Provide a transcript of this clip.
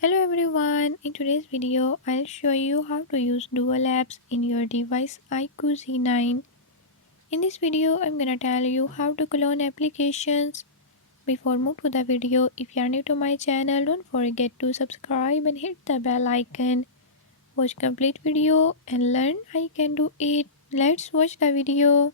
Hello everyone, in today's video I'll show you how to use dual apps in your device iQOO Z9. In this video I'm gonna tell you how to clone applications. Before move to the video, if you are new to my channel, don't forget to subscribe and hit the bell icon. Watch complete video and learn I can do it. Let's watch the video.